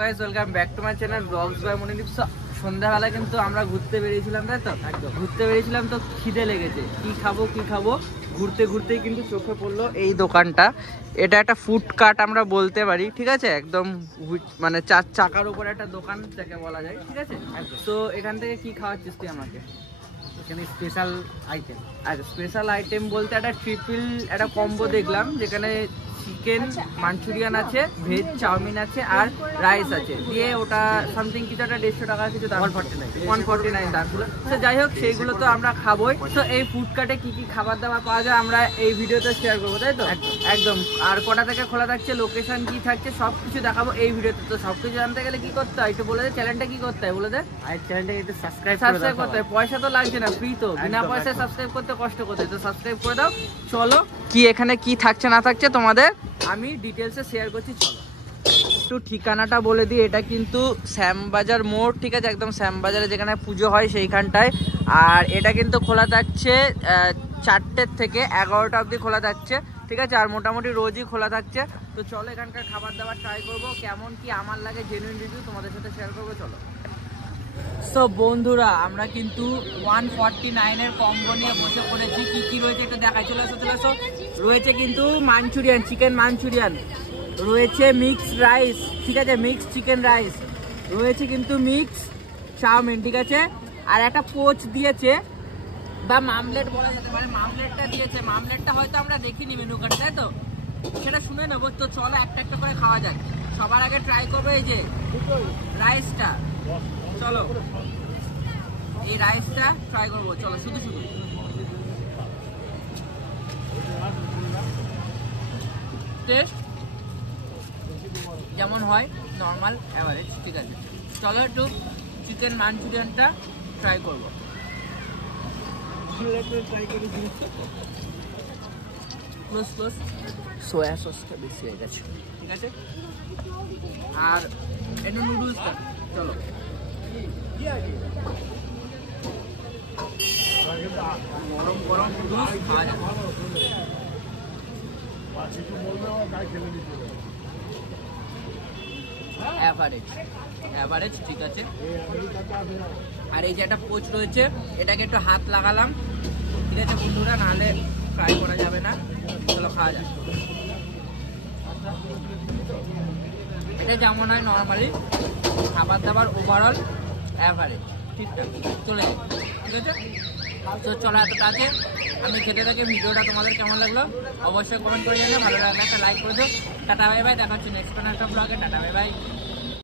Guys welcome back to my channel blogs by Monideep. সন্ধ্যাবেলা কিন্তু আমরা ঘুরতে বেরিয়েছিলাম, তাই তো? ঘুরতে বেরিয়েছিলাম তো খিদে লেগেছে, কি খাবো ঘুরতে ঘুরতেই কিন্তু চোখে পড়লো এই দোকানটা। এটা একটা ফুড কার্ট আমরা বলতে পারি, ঠিক আছে? একদম মানে 4 চাকার উপরে একটা দোকান যাকে বলা যায়, ঠিক আছে? তো এখান থেকে কি খাওয়াচ্ছিস তুই আমাকে? এখানে স্পেশাল আইটেম। আর স্পেশাল আইটেম বলতে একটা ট্রিপল একটা কম্বো দেখলাম, যেখানে চিকেন মাঞ্চুরিয়ান আছে, ভেজ চাউমিন আছে আর রাইস আছে, দিয়ে ওটা সামথিং কিছু একটা 150 টাকা কিছু দাম, 149 দাম ছিল। তো যাই হোক, সেইগুলো তো আমরা খাবোই। তো এই ফুড কার্টে কি কি খাবার দাবার পাওয়া যায় আমরা এই ভিডিওতে শেয়ার করবো, তাই তো? একদম। আর কটা থেকে খোলা থাকছে, লোকেশন কি থাকছে, সবকিছু দেখাবো এই ভিডিওতে। তো সবকিছু জানতে গেলে কি করতে হয় একটু বলে দে, চ্যানেলটা কি করতে হয় বলে দে। আর চ্যানেলটাকে একটু সাবস্ক্রাইব করতে হয়, পয়সা তো লাগছে না, ফ্রি তো, বিনা পয়সায় সাবস্ক্রাইব করতে কষ্ট করতে, তো সাবস্ক্রাইব করে দাও। চলো কি এখানে কি থাকছে না থাকছে তোমাদের আমি ডিটেলসে শেয়ার করছি, চলো। একটু ঠিকানাটা বলে দিই, এটা কিন্তু শ্যামবাজার মোড়, ঠিক আছে? একদম শ্যামবাজারে যেখানে পুজো হয় সেইখানটায়। আর এটা কিন্তু খোলা থাকছে 4টের থেকে 11টা অবধি খোলা থাকছে, ঠিক আছে? আর মোটামুটি রোজই খোলা থাকছে। তো চলো এখানকার খাবার দাবার ট্রাই করবো, কেমন কি আমার লাগে জেনুইন রিভিউ তোমাদের সাথে শেয়ার করবো, চলো। সো বন্ধুরা, আমরা কিন্তু 149-এর কম্বো নিয়ে বসে পড়েছি। কি কি রয়েছে একটু দেখাই, চলে আসো। রয়েছে কিন্তু মাঞ্চুরিয়ান, চিকেন মাঞ্চুরিয়ান রয়েছে, মিক্স রাইস, ঠিক আছে? মিক্স চিকেন রাইস রয়েছে, কিন্তু মিক্স চাউমিন, ঠিক আছে? আর একটা পোচ দিয়েছে, বা মামলেট বলা যেতে পারে, মামলেটটা দিয়েছে। মামলেটটা হয়তো আমরা দেখিনি মেনু কার্ডে, তাই তো? সেটা শুনে নেবো। তো চলো একটা একটা করে খাওয়া যাক। সবার আগে ট্রাই করবো এই যে রাইসটা, চলো এই রাইসটা ট্রাই করবো, চলো। শুধু টেস্ট যেমন হয় নর্মাল অ্যাভারেজ, ঠিক আছে? চলো একটু চিকেন মাঞ্চুরিয়ানটা ট্রাই করবো। সোয়া সসটা বেশি হয়ে গেছে, ঠিক আছে? আর একটু নুডলসটা, চলো। গরম নুডলস খাওয়া যাবে। অ্যাভারেজ, ঠিক আছে? আর এই যে একটা পোচ রয়েছে, এটাকে একটু হাত লাগালাম, ঠিক আছে বন্ধুরা? নাহলে ফ্রাই করা যাবে না। চলো খাওয়া যাক। এটা যেমন হয় নর্মালি খাবার দাবার ওভারঅল অ্যাভারেজ, ঠিকঠাক চলে যাবে, ঠিক আছে? তো চলো এতটা আছে, আমি খেতে থাকি। ভিডিওটা তোমাদের কেমন লাগলো অবশ্যই কমেন্ট করে জানিও, ভালো লাগলে একটা লাইক করে দিও। টাটা বাই বাই, দেখা হচ্ছে নেক্সট কোনো একটা ব্লগে। Tata bye bye.